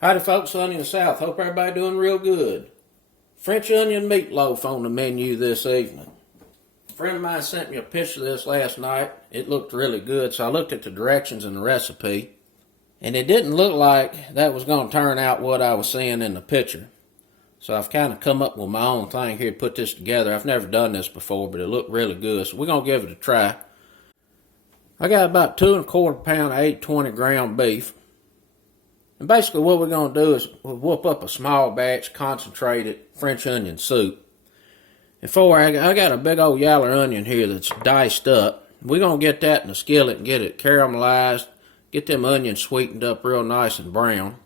Howdy folks, Sonny in the South. Hope everybody doing real good. French onion meatloaf on the menu this evening. A friend of mine sent me a picture of this last night. It looked really good, so I looked at the directions and the recipe. And it didn't look like that was going to turn out what I was seeing in the picture. So I've kind of come up with my own thing here to put this together. I've never done this before, but it looked really good. So we're going to give it a try. I got about 2 1/4 pounds of 820 ground beef. And basically what we're going to do is we'll whoop up a small batch concentrated French onion soup. And I got a big old yaller onion here that's diced up. We're going to get that in the skillet and get it caramelized. Get them onions sweetened up real nice and brown.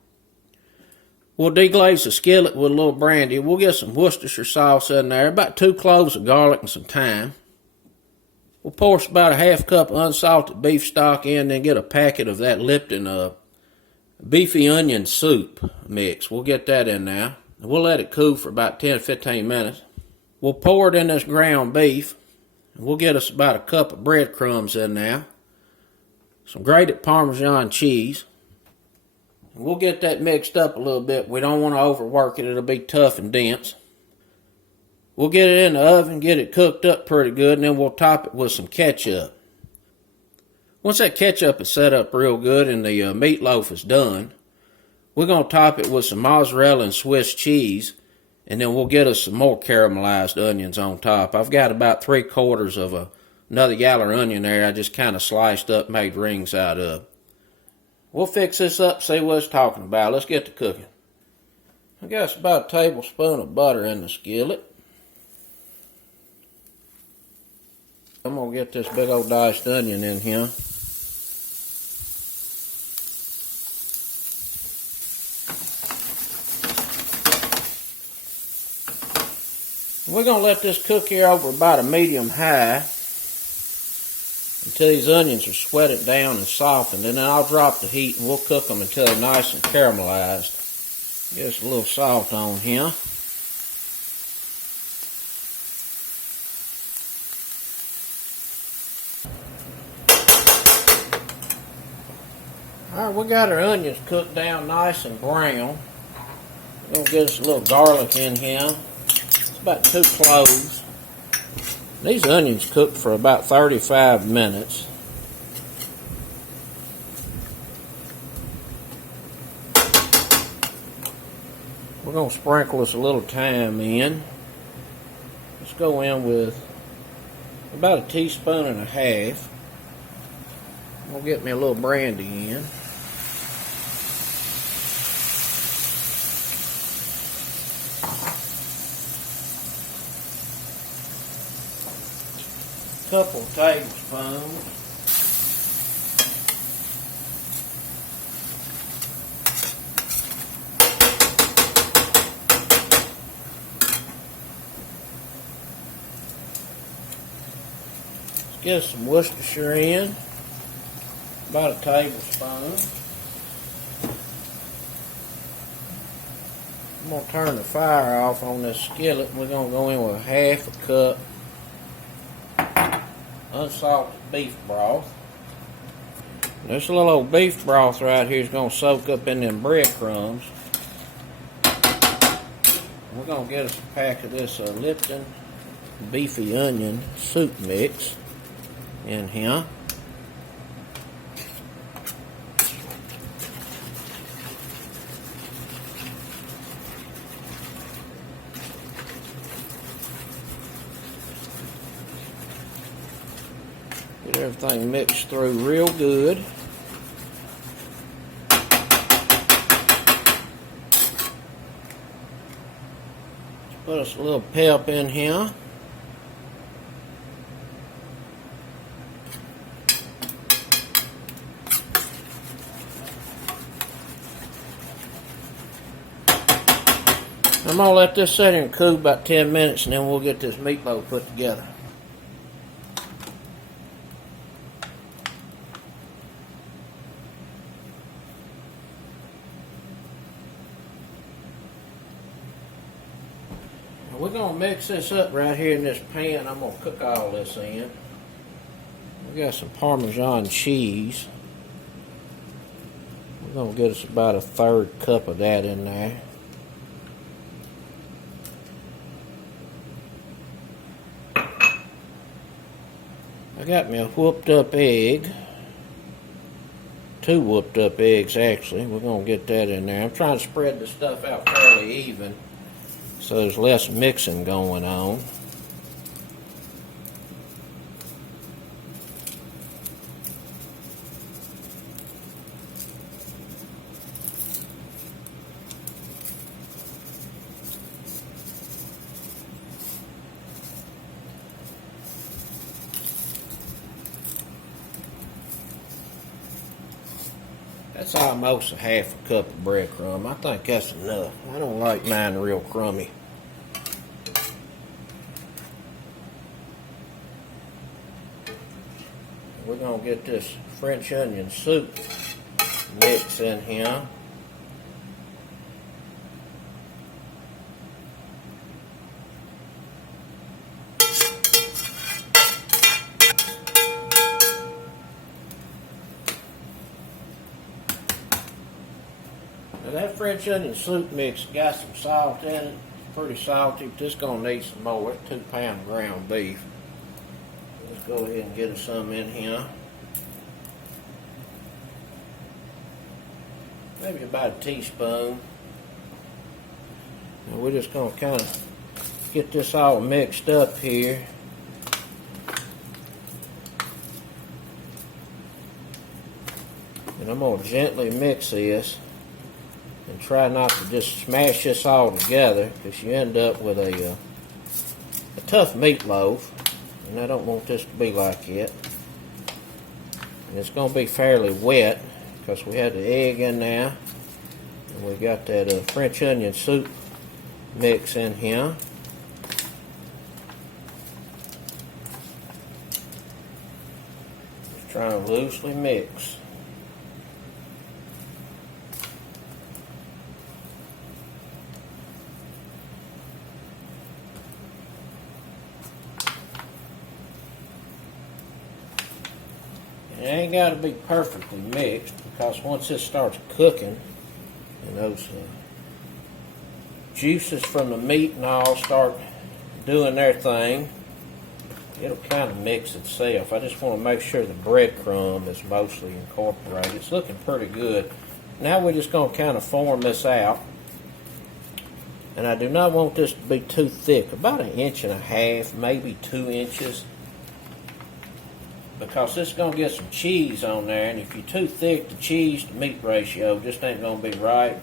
We'll deglaze the skillet with a little brandy. We'll get some Worcestershire sauce in there, about 2 cloves of garlic and some thyme. We'll pour about a 1/2 cup of unsalted beef stock in, then get a packet of that Lipton beefy onion soup mix. We'll get that in now. We'll let it cool for about 10-15 minutes. We'll pour it in this ground beef. We'll get us about a cup of breadcrumbs in there. Some grated Parmesan cheese. And we'll get that mixed up a little bit. We don't want to overwork it. It'll be tough and dense. We'll get it in the oven, get it cooked up pretty good, and then we'll top it with some ketchup. Once that ketchup is set up real good and the meatloaf is done, we're going to top it with some mozzarella and Swiss cheese, and then we'll get us some more caramelized onions on top. I've got about 3/4 of another yaller onion there I just kind of sliced up, made rings out of. We'll fix this up, see what it's talking about. Let's get to cooking. I got about a tablespoon of butter in the skillet. I'm going to get this big old diced onion in here. We're going to let this cook here over about a medium-high until these onions are sweated down and softened. And then I'll drop the heat and we'll cook them until they're nice and caramelized. Get us a little salt on here. Alright, we got our onions cooked down nice and brown. We're going to get us a little garlic in here. About 2 cloves. These onions cook for about 35 minutes. We're going to sprinkle us a little thyme in. Let's go in with about 1.5 teaspoons. We'll get me a little brandy in. Couple tablespoons. Let's get some Worcestershire in. About 1 tablespoon. I'm going to turn the fire off on this skillet and we're going to go in with 1/2 cup unsalted beef broth. This little old beef broth right here is going to soak up in them breadcrumbs. We're going to get us a pack of this Lipton beefy onion soup mix in here. Get everything mixed through real good. Put us a little pep in here. I'm going to let this sit here and cool about 10 minutes and then we'll get this meatloaf put together. We're going to mix this up right here in this pan. I'm going to cook all this in. We got some Parmesan cheese. We're going to get us about a 1/3 cup of that in there. I got me a whooped up egg. 2 whooped up eggs actually. We're going to get that in there. I'm trying to spread the stuff out fairly even so there's less mixing going on. That's almost a 1/2 cup of breadcrumb. I think that's enough. I don't like mine real crummy. We're going to get this French onion soup mix in here. Now that French onion soup mix got some salt in it. It's pretty salty, but it's going to need some more. It's 2-pound ground beef. Let's go ahead and get us some in here. Maybe about a teaspoon. And we're just going to kind of get this all mixed up here. And I'm going to gently mix this and try not to just smash this all together because you end up with a tough meatloaf. And I don't want this to be like it. And it's going to be fairly wet because we had the egg in there. And we got that French onion soup mix in here. Just trying to loosely mix. It ain't got to be perfectly mixed because once this starts cooking and those juices from the meat and all start doing their thing, it'll kind of mix itself. I just want to make sure the breadcrumb is mostly incorporated. It's looking pretty good. Now we're just going to kind of form this out. And I do not want this to be too thick. About 1.5 inches, maybe 2 inches. Because this is going to get some cheese on there, and if you're too thick, the cheese to meat ratio just ain't going to be right.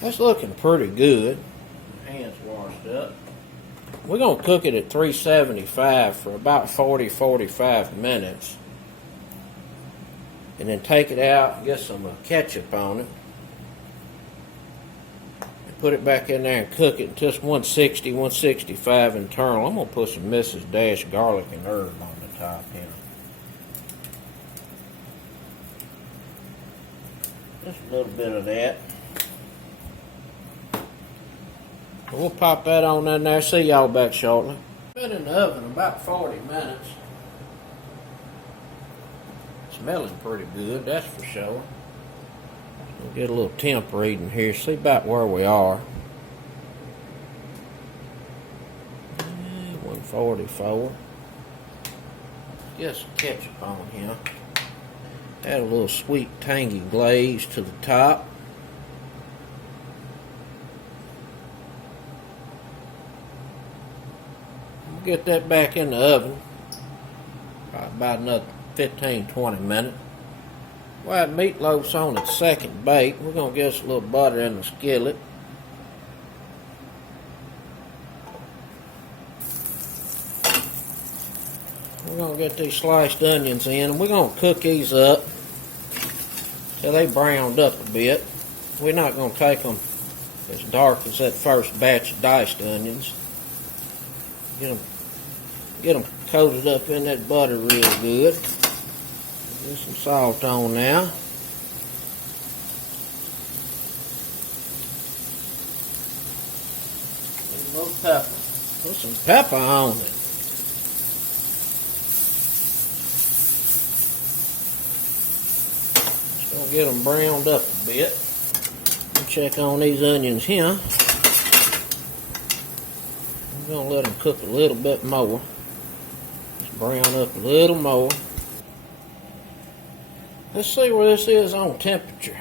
That's looking pretty good. Hands washed up. We're going to cook it at 375 for about 40-45 minutes. And then take it out and get some ketchup on it. Put it back in there and cook it just 160, 165 internal. I'm going to put some Mrs. Dash garlic and herb on the top here. Just a little bit of that. We'll pop that on in there. See y'all back shortly. Been in the oven about 40 minutes. Smelling pretty good, that's for sure. We'll get a little temp reading here, see about where we are. 144. Get some ketchup on here. Add a little sweet, tangy glaze to the top. We'll get that back in the oven. About another 15-20 minutes. While that meatloaf's on its second bake, we're going to get us a little butter in the skillet. We're going to get these sliced onions in, and we're going to cook these up till they browned up a bit. We're not going to take them as dark as that first batch of diced onions. Get them coated up in that butter real good. Get some salt on now. And a little pepper. Put some pepper on it. Just gonna get them browned up a bit. Check on these onions here. I'm gonna let them cook a little bit more. Just brown up a little more. Let's see where this is on temperature.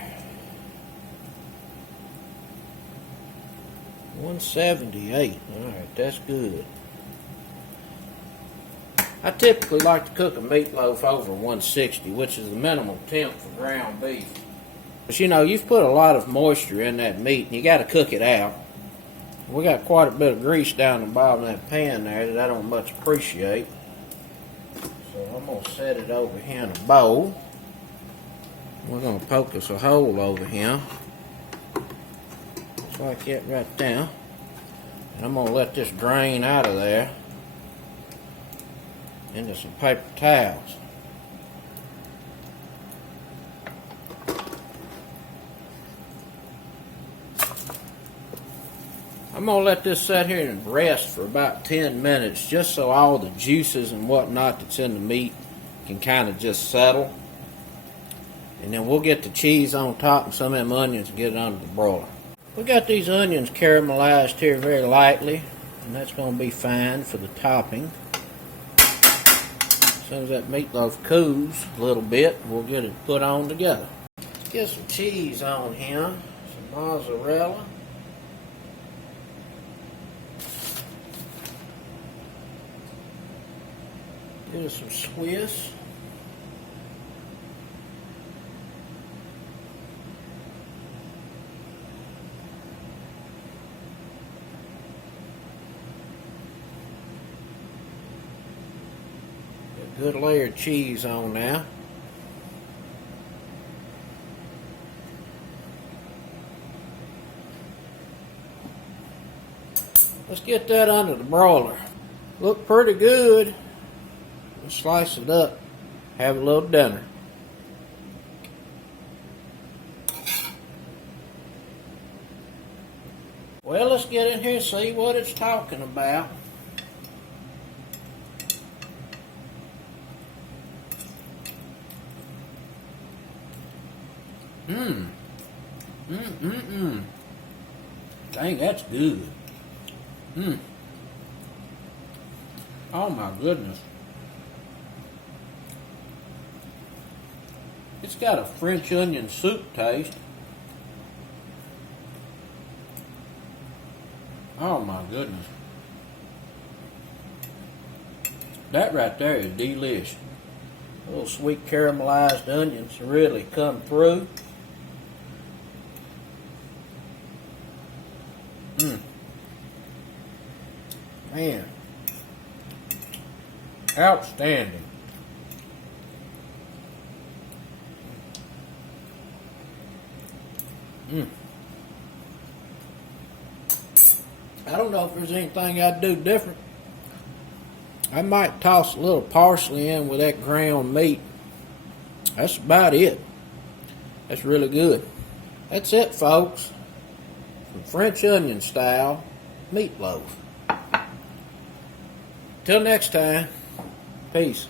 178. Alright, that's good. I typically like to cook a meatloaf over 160, which is the minimum temp for ground beef. But you know, you've put a lot of moisture in that meat and you got to cook it out. We got quite a bit of grease down the bottom of that pan there that I don't much appreciate. So I'm going to set it over here in a bowl. We're going to poke us a hole over here. Just like that right there. And I'm going to let this drain out of there into some paper towels. I'm going to let this sit here and rest for about 10 minutes just so all the juices and whatnot that's in the meat can kind of just settle. And then we'll get the cheese on top and some of them onions and get it under the broiler. We got these onions caramelized here very lightly, and that's going to be fine for the topping. As soon as that meatloaf cools a little bit, we'll get it put on together. Let's get some cheese on here, some mozzarella. Get us some Swiss. A good layer of cheese on now. Let's get that under the broiler. Look pretty good. Let's slice it up. Have a little dinner. Well, let's get in here and see what it's talking about. Dang, that's good. Oh my goodness. It's got a French onion soup taste. Oh my goodness. That right there is delish. Little sweet caramelized onions really come through. Man. Outstanding. I don't know if there's anything I'd do different. I might toss a little parsley in with that ground meat. That's about it. That's really good. That's it, folks. Some French onion style meatloaf. Till next time, peace.